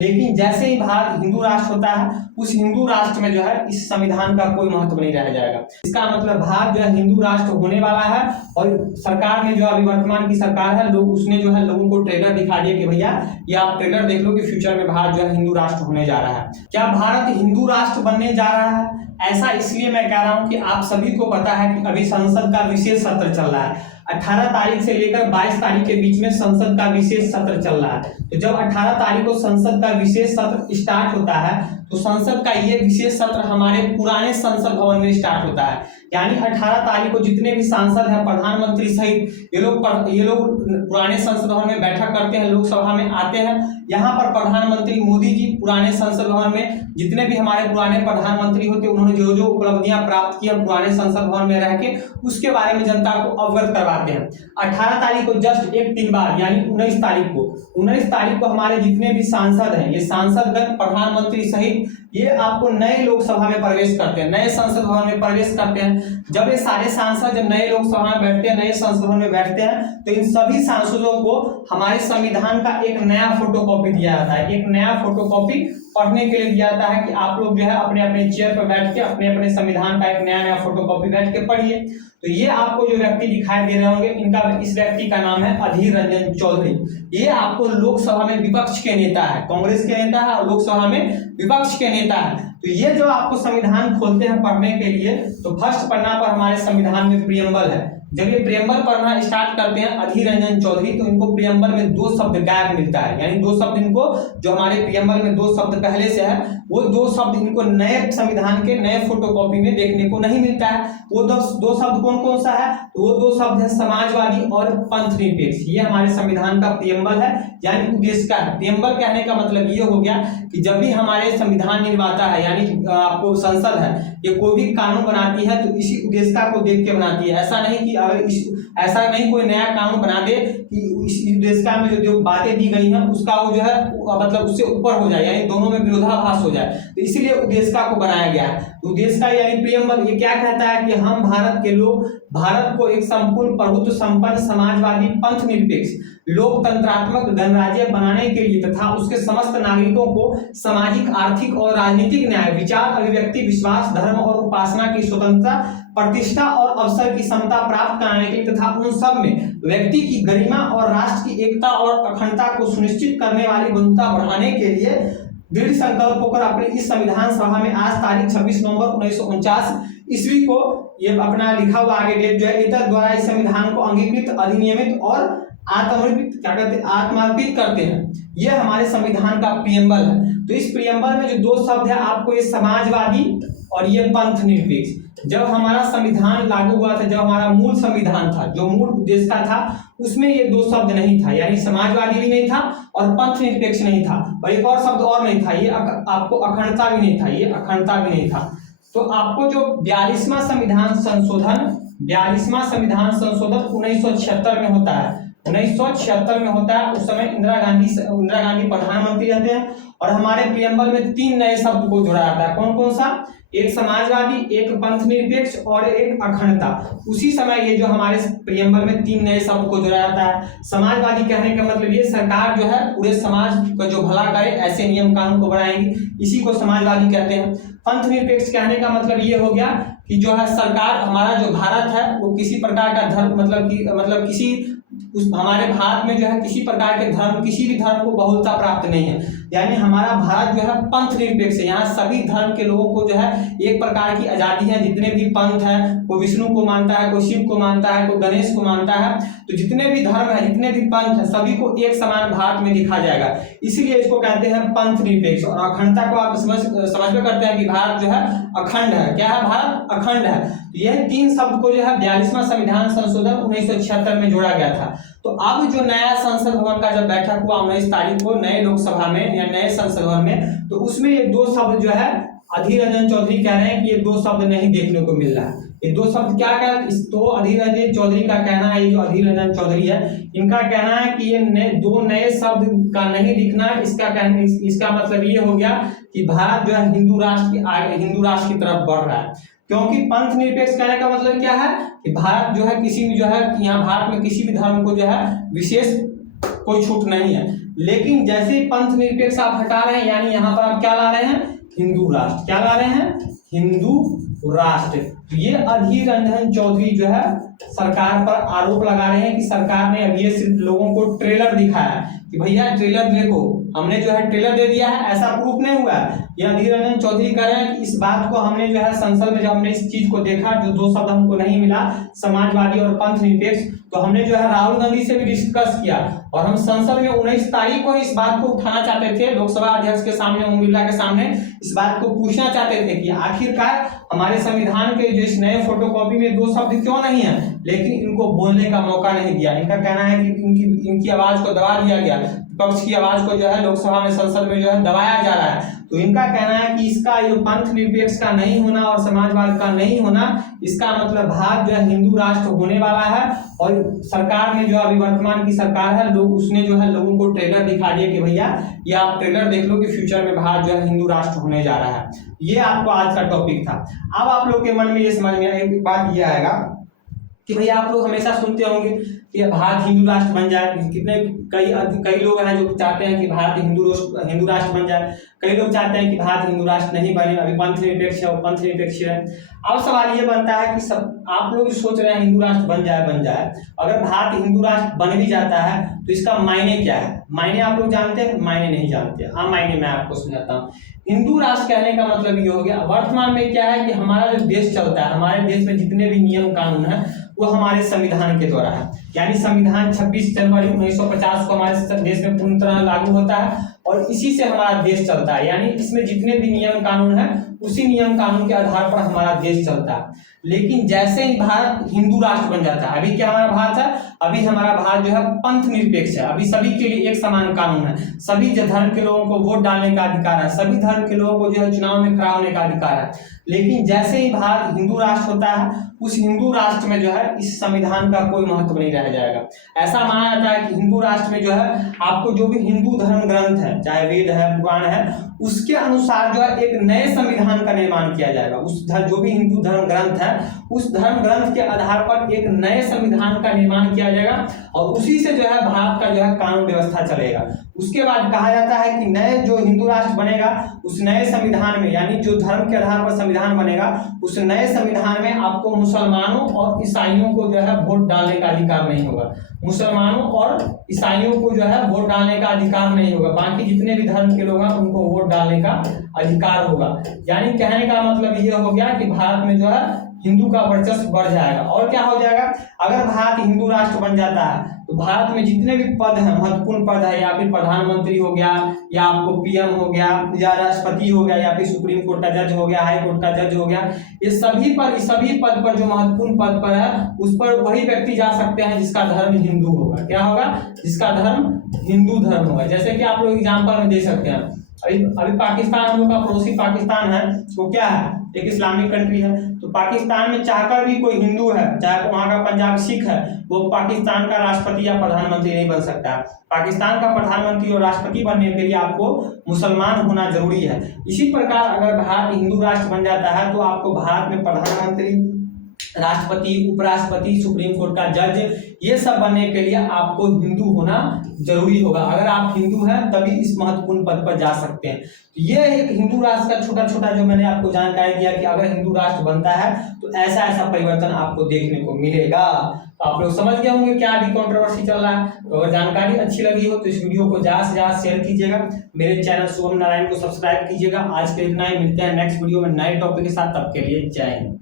लेकिन जैसे ही भारत हिंदू राष्ट्र होता है, उस हिंदू राष्ट्र में जो है इस संविधान का कोई महत्व नहीं रह जाएगा। इसका मतलब भारत जो है हिंदू राष्ट्र होने वाला है। और सरकार ने जो अभी वर्तमान की सरकार है, लोग उसने जो है लोगों को ट्रेलर दिखा दिया कि भैया ये आप ट्रेलर देख लो कि फ्यूचर में भारत जो है हिंदू राष्ट्र होने जा रहा है। क्या भारत हिंदू राष्ट्र बनने जा रहा है? ऐसा इसलिए मैं कह रहा हूं कि आप सभी को पता है कि अभी संसद का विशेष सत्र चल रहा है। 18 तारीख से लेकर 22 तारीख के बीच में संसद का विशेष सत्र चल रहा है। तो जब 18 तारीख को संसद का विशेष सत्र स्टार्ट होता है, तो संसद का ये विशेष सत्र हमारे पुराने संसद भवन में स्टार्ट होता है। यानी 18 तारीख को जितने भी सांसद हैं, प्रधानमंत्री सहित ये लोग पुराने संसद भवन में बैठक करते हैं, लोकसभा में आते हैं। यहाँ पर प्रधानमंत्री मोदी जी पुराने संसद भवन में जितने भी हमारे पुराने प्रधानमंत्री होते हैं, उन्होंने जो जो उपलब्धियां प्राप्त की पुराने संसद भवन में रह के, उसके बारे में जनता को अवगत करवाते हैं। 18 तारीख को जस्ट एक दिन बाद यानी 19 तारीख को हमारे जितने भी सांसद हैं, ये सांसदगण प्रधानमंत्री सहित ये आपको नए लोकसभा में प्रवेश करते हैं, नए संसद भवन में प्रवेश करते हैं। जब ये सारे सांसद जब नए लोकसभा में बैठते हैं, नए संसद भवन में बैठते हैं, तो इन सभी सांसदों को हमारे संविधान का एक नया फोटोकॉपी दिया जाता है। एक नया फोटोकॉपी पढ़ने के लिए दिया जाता है कि आप लोग जो है अपने अपने चेयर पर बैठ के अपने अपने संविधान का एक नया फोटोकॉपी बैठ के पढ़िए। तो ये आपको जो व्यक्ति दिखाई दे रहे होंगे, इस व्यक्ति का नाम है अधीर रंजन चौधरी। ये आपको लोकसभा में विपक्ष के नेता है, कांग्रेस के नेता है और लोकसभा में विपक्ष के नेता है। तो ये जो आपको संविधान खोलते हैं पढ़ने के लिए, तो फर्स्ट पन्ना पर हमारे संविधान में प्रियम्बल है। जब ये प्रियम्बल पढ़ना स्टार्ट करते हैं अधीर रंजन चौधरी, तो इनको प्रियम्बल में 2 शब्द गायब मिलता है। यानी 2 शब्द इनको, जो हमारे प्रियम्बल में 2 शब्द पहले से है, वो 2 शब्द इनको नए संविधान के नए फोटोकॉपी में देखने को नहीं मिलता है। वो 2 शब्द कौन कौन सा है? तो वो 2 शब्द है समाजवादी और पंथ निरपेक्ष। ये हमारे संविधान का प्रियम्बल है, यानी उद्देश्य है। प्रियम्बल कहने का मतलब ये हो गया कि जब भी हमारे संविधान निर्माता है, यानी आपको संसद है, ये कोई भी कानून बनाती है तो इसी उद्देश्य को देख के बनाती है। ऐसा नहीं कि ऐसा नहीं कोई नया कानून बना दे कि इस उद्देश्य में जो बातें दी गई हैं उसका वो जो है मतलब उससे ऊपर हो जाए, यानी दोनों में विरोधाभास हो जाए। तो इसीलिए उद्देश्य को बनाया गया है। उद्देश्य यानी प्रियम्बल ये क्या कहता है कि हम भारत के लोग भारत को एक संपूर्ण प्रभुत्व संपन्न समाजवादी पंथ निरपेक्ष लोकतंत्रात्मक गणराज्य बनाने के लिए तथा उसके समस्त नागरिकों को सामाजिक, आर्थिक और राजनीतिक न्याय, विचार, अभिव्यक्ति, विश्वास, धर्म और उपासना की स्वतंत्रता, प्रतिष्ठा और अवसर की समता प्राप्त कराने के लिए तथा उन सब में व्यक्ति की गरिमा और राष्ट्र की एकता और अखंडता को सुनिश्चित करने वाली गुणवत्ता बढ़ाने के लिए दृढ़ संकल्प होकर अपने इस संविधान सभा में आज तारीख 26 नवंबर 1949 ईस्वी को ये अपना लिखा हुआ आगे डेट जो है इतर द्वारा इस संविधान को अंगीकृत, अधिनियमित और आत्मार्पित करते हैं। ये हमारे संविधान का प्रियम्बल है। तो इस प्रियम्बल में जो 2 शब्द है आपको, ये समाजवादी और ये पंथ निरपेक्ष। जब हमारा संविधान लागू हुआ था, जब हमारा मूल संविधान था, जो मूल उद्देश्य का था, उसमें ये 2 शब्द नहीं था, यानी समाजवादी भी नहीं था और पंथ निरपेक्ष नहीं था, और एक और शब्द और नहीं था, ये आपको अखंडता भी नहीं था, ये अखंडता भी नहीं था। तो आपको जो 42वां संविधान संशोधन 1976 में होता है, 1976 में होता है। उस समय इंदिरा गांधी प्रधानमंत्री रहते हैं और हमारे प्रियम्बल में 3 नए शब्द को जोड़ा जाता है। कौन कौन सा? एक समाजवादी, एक पंथ निरपेक्ष और एक अखंडता। उसी समय ये जो हमारे प्रियम्बल में 3 नए शब्द को जोड़ा जाता है। समाजवादी कहने का मतलब ये सरकार जो है पूरे समाज का जो भला करे ऐसे नियम कानून को बनाएगी, इसी को समाजवादी कहते हैं। पंथ निरपेक्ष कहने का मतलब ये हो गया कि जो है सरकार, हमारा जो भारत है वो किसी प्रकार का धर्म मतलब किसी हमारे भारत में जो है किसी प्रकार के धर्म, किसी भी धर्म को बहुलता प्राप्त नहीं है। यानी हमारा भारत जो है पंथ निरपेक्ष है। यहाँ सभी धर्म के लोगों को जो है एक प्रकार की आजादी है। जितने भी पंथ है, कोई विष्णु को मानता है, कोई शिव को मानता है, कोई गणेश को मानता है, तो जितने भी धर्म है, जितने भी पंथ है, सभी को एक समान भारत में दिखा जाएगा। इसीलिए इसको कहते हैं पंथ निरपेक्ष। और अखंडता को आप समझ में करते हैं कि भारत जो है अखंड है। क्या है? भारत अखंड है। यह 3 शब्द को जो है 42वां संविधान संशोधन 1976 में जोड़ा गया था। तो अब जो नया संसद भवन का जब बैठक हुआ 19 तारीख को नए लोकसभा में या नए संसद भवन में, तो उसमें ये 2 शब्द जो है अधीर रंजन चौधरी कह रहे हैं कि ये 2 शब्द नहीं देखने को मिल रहा है। ये 2 शब्द क्या कह, तो अधीर रंजन चौधरी का कहना है, ये जो अधीर रंजन चौधरी है, इनका कहना है कि ये 2 नए शब्द का नहीं दिखना, इसका मतलब ये हो गया कि भारत जो है हिंदू राष्ट्र की तरफ बढ़ रहा है। क्योंकि पंथ निरपेक्ष कहने का मतलब क्या है कि भारत जो है किसी भी जो है यहाँ भारत में किसी भी धर्म को जो है विशेष कोई छूट नहीं है। लेकिन जैसे ही पंथ निरपेक्ष आप हटा रहे हैं, यानी यहाँ पर आप क्या ला रहे हैं, हिंदू राष्ट्र। क्या ला रहे हैं, हिंदू राष्ट्र। तो ये अधीर रंजन चौधरी जो है सरकार पर आरोप लगा रहे हैं कि सरकार ने अभी ये सिर्फ लोगों को ट्रेलर दिखाया कि भैया ट्रेलर देखो, हमने जो है ट्रेलर दे दिया है, ऐसा प्रूफ नहीं हुआ है। ये अधीर रंजन चौधरी कह रहे हैं कि इस बात को हमने जो है संसद में जब हमने इस चीज को देखा, जो दो शब्द हमको नहीं मिला, समाजवादी और पंथ निरपेक्ष, तो हमने जो है राहुल गांधी से भी डिस्कस किया और हम संसद में 19 तारीख को इस बात को उठाना चाहते थे, लोकसभा अध्यक्ष के सामने, ओम बिरला के सामने इस बात को पूछना चाहते थे कि आखिरकार हमारे संविधान के जो इस नए फोटोकॉपी में दो शब्द क्यों नहीं है, लेकिन इनको बोलने का मौका नहीं दिया। इनका कहना है कि इनकी आवाज को दबा दिया गया, विपक्ष की आवाज को जो है लोकसभा में, संसद में जो है दबाया जा रहा है। तो इनका कहना है कि इसका जो पंथ निरपेक्ष का नहीं होना और समाजवाद का नहीं होना, इसका मतलब भारत जो है हिंदू राष्ट्र होने वाला है। और सरकार ने जो अभी वर्तमान की सरकार है, लोग उसने जो है लोगों को ट्रेलर दिखा दिया कि भैया ये आप ट्रेलर देख लो कि फ्यूचर में भारत जो है हिंदू राष्ट्र होने जा रहा है। ये आपको आज का टॉपिक था। अब आप लोग के मन में ये समझ में एक बात ये आएगा कि भैया आप लोग हमेशा सुनते होंगे कि भारत हिंदू राष्ट्र बन जाए। कितने कई लोग हैं जो चाहते हैं कि भारत हिंदू राष्ट्र बन जाए, कई लोग चाहते हैं कि भारत हिंदू राष्ट्र नहीं बने, अभी पंथ निरपेक्ष है, वो पंथ निरपेक्ष है। अब सवाल ये बनता है कि सब आप लोग सोच रहे हैं हिंदू राष्ट्र बन जाए, अगर भारत हिंदू राष्ट्र बन भी जाता है तो इसका मायने क्या है? मायने आप लोग जानते हैं? मायने नहीं जानते। हाँ, मायने मैं आपको समझाता हूँ। हिंदू राष्ट्र कहने का मतलब ये हो गया, वर्तमान में क्या है कि हमारा जो देश चलता है, हमारे देश में जितने भी नियम कानून है वो हमारे संविधान के द्वारा है। यानी संविधान 26 जनवरी 1950 को हमारे देश में पूर्ण तरह लागू होता है और इसी से हमारा देश चलता है। यानी इसमें जितने भी नियम कानून है उसी नियम कानून के आधार पर हमारा देश चलता है। लेकिन जैसे ही भारत हिंदू राष्ट्र बन जाता है, अभी क्या हमारा भारत है, अभी हमारा भारत जो है पंथ निरपेक्ष है। अभी सभी के लिए एक समान कानून है, सभी धर्म के लोगों को वोट डालने का अधिकार है, सभी धर्म के लोगों को जो है चुनाव में खड़ा होने का अधिकार है। लेकिन जैसे ही भारत हिंदू राष्ट्र होता है, उस हिंदू राष्ट्र में जो है इस संविधान का कोई महत्व नहीं रह जाएगा। ऐसा माना जाता है कि हिंदू राष्ट्र में जो है आपको जो भी हिंदू धर्म ग्रंथ है, चाहे वेद है, पुराण है, उसके अनुसार जो है एक नए संविधान का निर्माण किया जाएगा। जो भी हिंदू धर्म ग्रंथ है उस धर्म ग्रंथ के आधार पर एक नए संविधान का निर्माण किया जाएगा और उसी से जो है भारत का जो है कानून व्यवस्था चलेगा। उसके बाद कहा जाता है कि नए जो हिंदू राष्ट्र बनेगा उस नए संविधान में, यानी जो धर्म के आधार पर संविधान बनेगा, उस नए संविधान में आपको मुसलमानों और ईसाइयों को जो है वोट डालने का अधिकार नहीं होगा। मुसलमानों और ईसाइयों को जो है वोट डालने का अधिकार नहीं होगा, बाकी जितने भी धर्म के लोग हैं उनको वोट डालने का अधिकार होगा। यानी कहने का मतलब ये हो गया कि भारत में जो है हिंदू का वर्चस्व बढ़ जाएगा। और क्या हो जाएगा, अगर भारत हिंदू राष्ट्र बन जाता है तो भारत में जितने भी पद हैं, महत्वपूर्ण पद है, या फिर प्रधानमंत्री हो गया, या आपको पीएम हो गया, या राष्ट्रपति हो गया, या फिर सुप्रीम कोर्ट का जज हो गया, हाई कोर्ट का जज हो गया, ये सभी पद पर जो महत्वपूर्ण पद पर है उस पर वही व्यक्ति जा सकते हैं जिसका धर्म हिंदू होगा। क्या होगा? जिसका धर्म हिंदू धर्म होगा। जैसे कि आप लोग एग्जाम्पल में दे सकते हैं, अभी पाकिस्तान, हम लोग का पड़ोसी पाकिस्तान है, वो क्या है, एक इस्लामिक कंट्री है। तो पाकिस्तान में चाहकर भी कोई हिंदू है, चाहे वहाँ का पंजाबी सिख है, वो पाकिस्तान का राष्ट्रपति या प्रधानमंत्री नहीं बन सकता। पाकिस्तान का प्रधानमंत्री और राष्ट्रपति बनने के लिए आपको मुसलमान होना जरूरी है। इसी प्रकार अगर भारत हिंदू राष्ट्र बन जाता है तो आपको भारत में प्रधानमंत्री, राष्ट्रपति, उपराष्ट्रपति, सुप्रीम कोर्ट का जज, ये सब बनने के लिए आपको हिंदू होना जरूरी होगा। अगर आप हिंदू हैं तभी इस महत्वपूर्ण पद पर जा सकते हैं। तो ये एक हिंदू राष्ट्र का छोटा छोटा जो मैंने आपको जानकारी दिया कि अगर हिंदू राष्ट्र बनता है तो ऐसा ऐसा परिवर्तन आपको देखने को मिलेगा। तो आप लोग समझ गए होंगे क्या अभी कंट्रोवर्सी चल रहा है। तो अगर जानकारी अच्छी लगी हो तो इस वीडियो को ज्यादा से ज्यादा शेयर कीजिएगा, मेरे चैनल शुभम नारायण को सब्सक्राइब कीजिएगा। आज के इतना ही, मिलते हैं नेक्स्ट वीडियो में नए टॉपिक के साथ। तब के लिए जय हिंद।